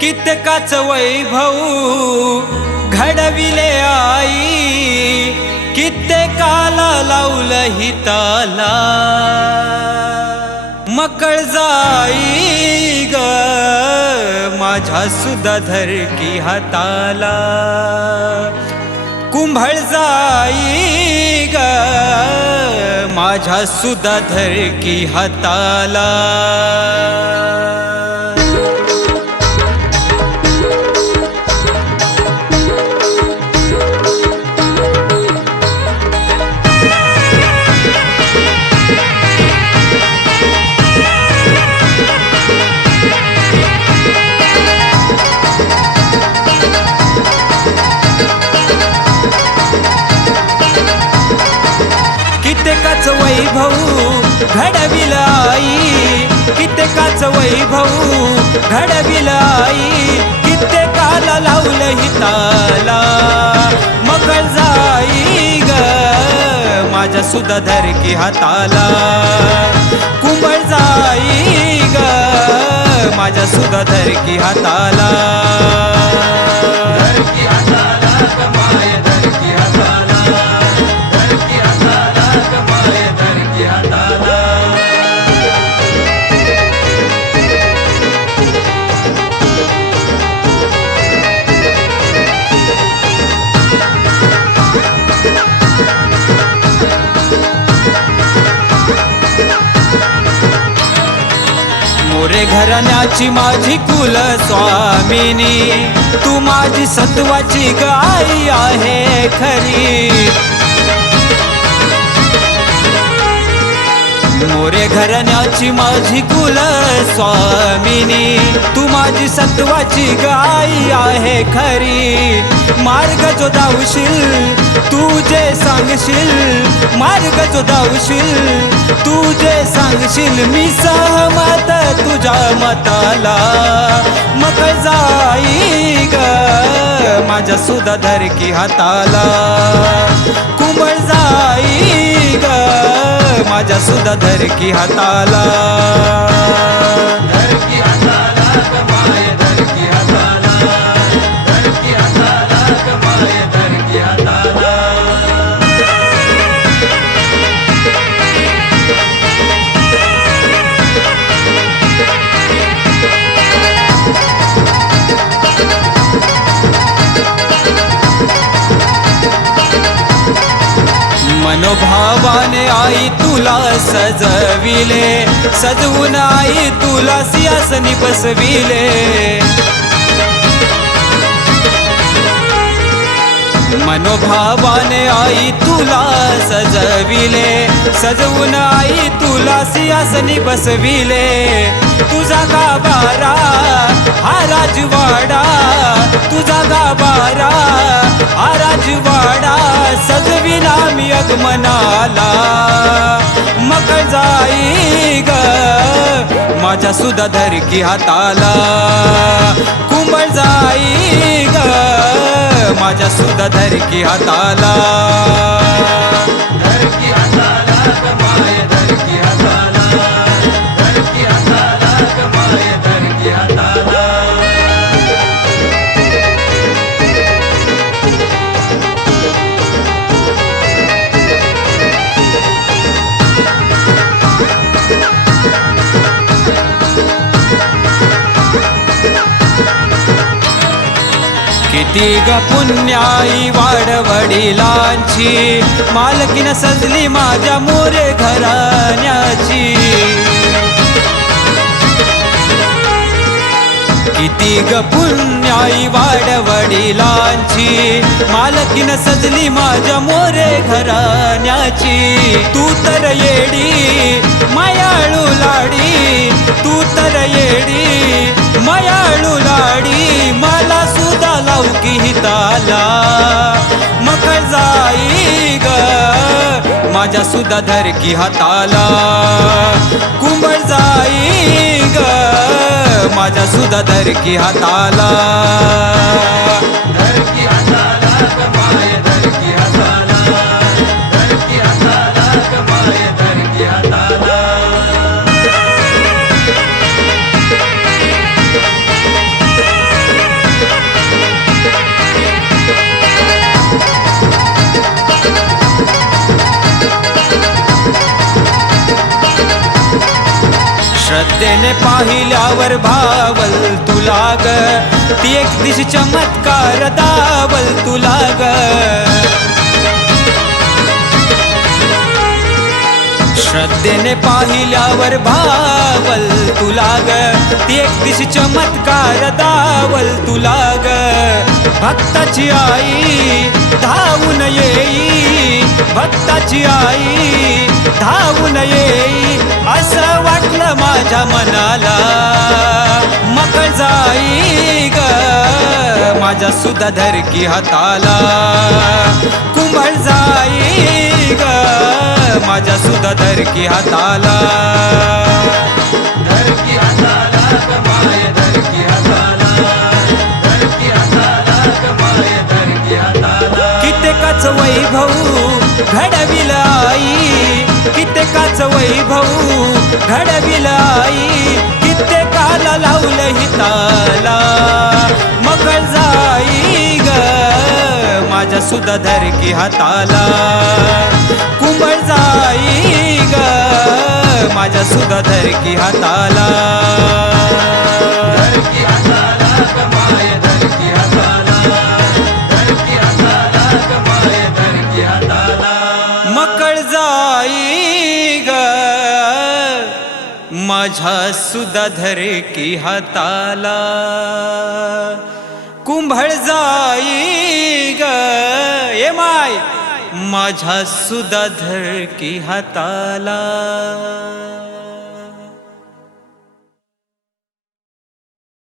कित्यकाच वैभव घडविले आई, कित्येकाला लावलं हिताला मकळ जाई ग माझ्या सुद्धा धरकी हाताला, कुंभळ जाई ग माझ्या सुद्धा धरकी हाताला। कित्येकाच वैभव घडविलं आई, कित्येकाच वैभव घडविलं आई, कित्येकाला लावलं हिताला मकळ जाई ग माझ्या सुद्धा धरकी हाताला, कुंभळ जाई ग माझ्या सुद्धा धरकी हाताला। धरकी हाताला कमाय धरकी हाताला, मोरे घराण्याची माझी कुल स्वामिनी, तू माझी सत्वाची गाई आहे खरी। मोरे घराण्याची माझी कुल स्वामिनी, तू माझी सत्वाची गाई आहे खरी। मार्ग जो धावशील तू जे सांगशील, मार्ग जो धावशील तू जे सांगशील, मी सहमत तुझ्या मताला मकळ जाई ग माझ्या सुद्धा धरकी हाताला, कुंभळ जाई ग माझ्या सुद्धा धरकी हाताला। धरकी हाताला कमाय धरकी हाताला, धरकी हाताला कमाय धरकी हाताला। मनोभावाने आई तुला सजविले, सजवून आई तुला सिंहासनी बसविले। मनोभावाने आई तुला सजविले, सजवून आई तुला सिंहासनी बसविले। तुझा गाभारा हा राजवाडा, तुझा गाभारा हा राजवाडा, सजविला मी अगमनाला मकळ जाई ग माझ्या सुद्धा धरकी हाताला, कुंभळ जाई ग माझ्या सुद्धा धरकी हाताला। धरकी हाताला कमाय धरकी हाताला, धरकी हाताला कमाय धरकी हाताला। किती ग पुण्याई वाड वडिलांची, मालकीन सजली माझ्या मोरे घराण्याची। किती ग पुण्याई वाड वडिलांची, मालकीन सजली माझ्या मोरे घराण्याची। तू तर येडी मायाळू लाडी, तू तर येडी मायाळू लाडी, मला सुद्धा लावकी हिताला मकळ जाई ग माझ्या सुद्धा धरकी हाताला, कुंभळ जाई ग माझ्या सुद्धा धरकी हाताला। धरकी हाताला कमाय धरकी हाताला, धरकी हाताला कमाय धरकी हाताला। श्रद्धेने पाहिल्यावर भावल तुला ग, ती एक दिश चमत्कार दावल तुला ग. श्रद्धेने पाहिल्यावर भावल तुला ग, ती एक दिश चमत्कार दावल तुला ग. भक्ताची आई धावून येई, भक्ताची आई धावून येई, असं वाटलं माझ्या मनाला. मकळ जाई ग माझ्या सुद्धा धरकी हाताला, कुंभळ जाई ग माझ्या सुद्धा धरकी हाताला. धरकी हाताला ग माय धरकी हाताला, धरकी हाताला ग माय धरकी हाताला. कित्येकाच वैभव घडविल आई, कित्येकाच वैभव घडविल आई, कित्येकाला लावलं हिताला. मकळ जाई ग माझ्या सुद्धा धरकी हाताला, कुंभळ जाई ग माझ्या सुद्धा धरकी हाताला. धरकी हाताला ग माय धरकी हाताला, धरकी हाताला ग माय धरकी हाताला. मकळ जाई ग माझ्या सुद्धा धरकी हाताला, कुंभळ जाई ग ये माय माझ्या सुद्धा धरकी हाताला.